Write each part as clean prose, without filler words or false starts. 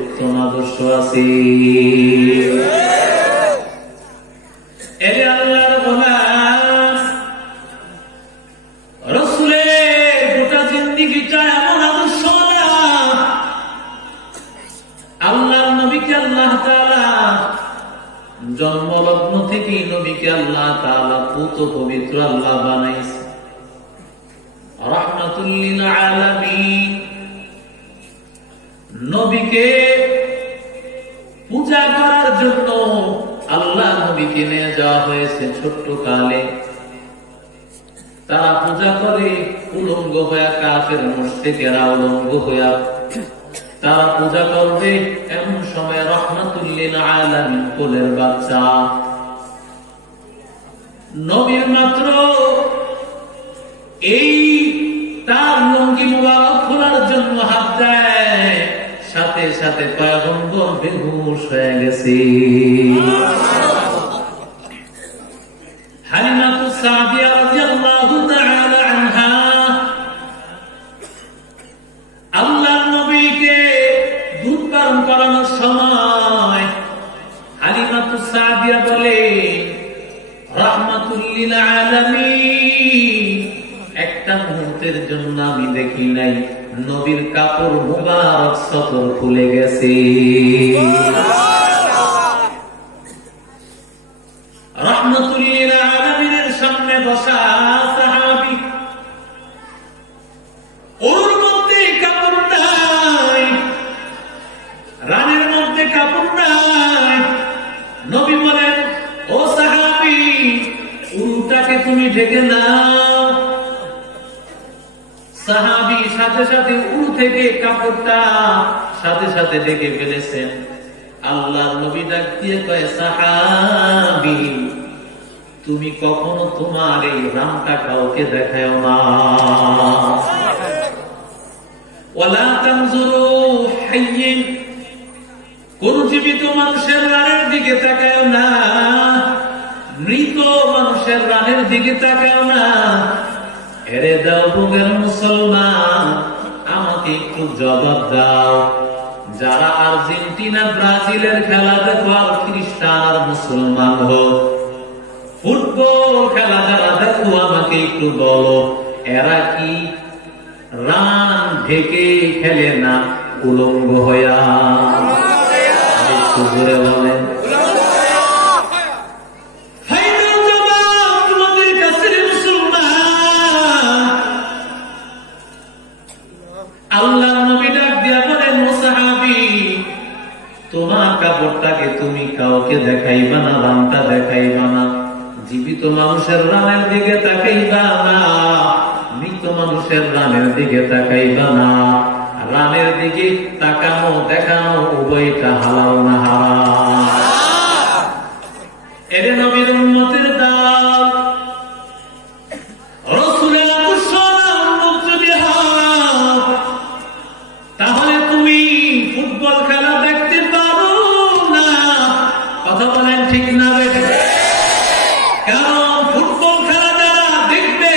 উত্তম আদর্শ আছে। আল্লাহর গোলাম রাসূলের গোটা জিন্দেগিটা এমন আদর্শ না। আল্লাহর নবীকে আল্লাহ তাআলা জন্মলগ্ন থেকেই নবীকে আল্লাহ তাআলা পুত পবিত্র আল্লাহ বানাইছে, রাহমাতুল লিল আলামিন। নবীকে পূজা করার জন্য আল্লাহ নবীকে নিয়ে যাওয়া হয়েছে ছোট্ট কালে। তারা পূজা করে উলঙ্গ হইয়া, কাফের মুশরিকেরা উলঙ্গ হইয়া তারা পূজা করবে। এমন সময় রাহমাতুল লিল আলামিন কোলের বাচ্চা নবীর মাত্র এই তার লুঙ্গি মুবারক খোলার জন্য হাত দেয়, সাথে সাথে পয়গম্বর বেহুশ হয়ে গেছে। হালিমাতুস সাদিয়া রাদিয়াল্লাহু তাআলা আনহা আল্লাহর নবীকে দুধ পান করানোর সময় হালিমাতুস সাদিয়া বলে, রাহমাতুল লিল আলামিন, একটা মুহূর্তের জন্য আমি দেখি নাই নবীর কাপড় মুবারক সতর খুলে গেছে। রাহমাতুল লিল আলামিনের সামনে বসা সাহাবী, ওর মধ্যে কাপড় নাই, রানের মধ্যে কাপড় নাই। নবী বলেন, ও সাহাবী, উরুটাকে তুমি ঢেকে নাও। সাহাবী সাথে সাথে উরু থেকে কাপড়টা সাথে সাথে ঢেকে ফেলেছেন। আল্লাহর নবী ডাক দিয়ে কয়, সাহাবী, তুমি কখনো তোমার এই রামটা কাউকে দেখাও না। ওয়ালা তানজুরু হাইয়িন, কোন জীবিত মানুষের রানের দিকে তাকাও না, মৃত মানুষের রানের দিকে তাকাও না। এরে দাও বুকের মুসলমান, আমাকে একটু জবাব দাও। যারা আর্জেন্টিনা ব্রাজিলের খেলা দেখো, আর খ্রিস্টান আর মুসলমান হোক, ফুটবল খেলা যারা দেখো, আমাকে একটু বলো, এরা কি রান ঢেকে খেলে না উলঙ্গ হইয়া? একটু জোরে বলেন। আল্লাহ নবী ডাক দিয়া বলেন, মুসাহাবী, তোমার কাপড়টাকে তুমি কাউকে দেখাইবা না, রানটা দেখাইবা না। জীবিত মানুষের রানের দিকে তাকাইবা না, মৃত মানুষের রানের দিকে তাকাইবা না। রানের দিকে তাকানো দেখানো উভয়টা হালাল না হারাম? এরে নবীর উম্মতের দাল, রাসূলের আদর্শনা উম্মত যদি হও, তাহলে তুমি ফুটবল খেলা দেখতে পারো না। কথা বলেন ঠিক না বেঠিক? কারণ ফুটবল খেলা যারা দেখবে,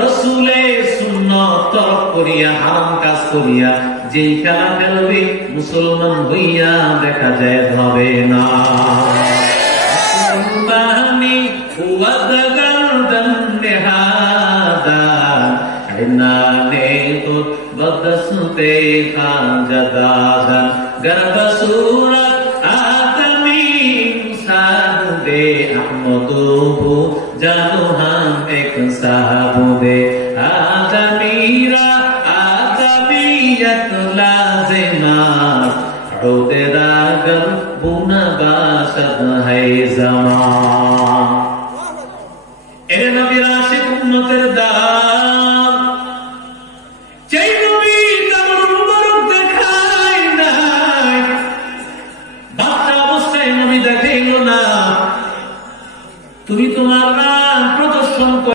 রাসূলের সুন্নাত তরক করিয়া, হারাম কাজ করিয়া যেই খেলা খেলবে, মুসলমান হইয়া দেখা যায় হবে না। बदसते खाजदादन गर्भसूरत आदमी साबुदे अहमदुबु जादू हम एक साबुदे आदमीरा आदमीयत लाजिमा उदरा गर बुना बासद है जमा।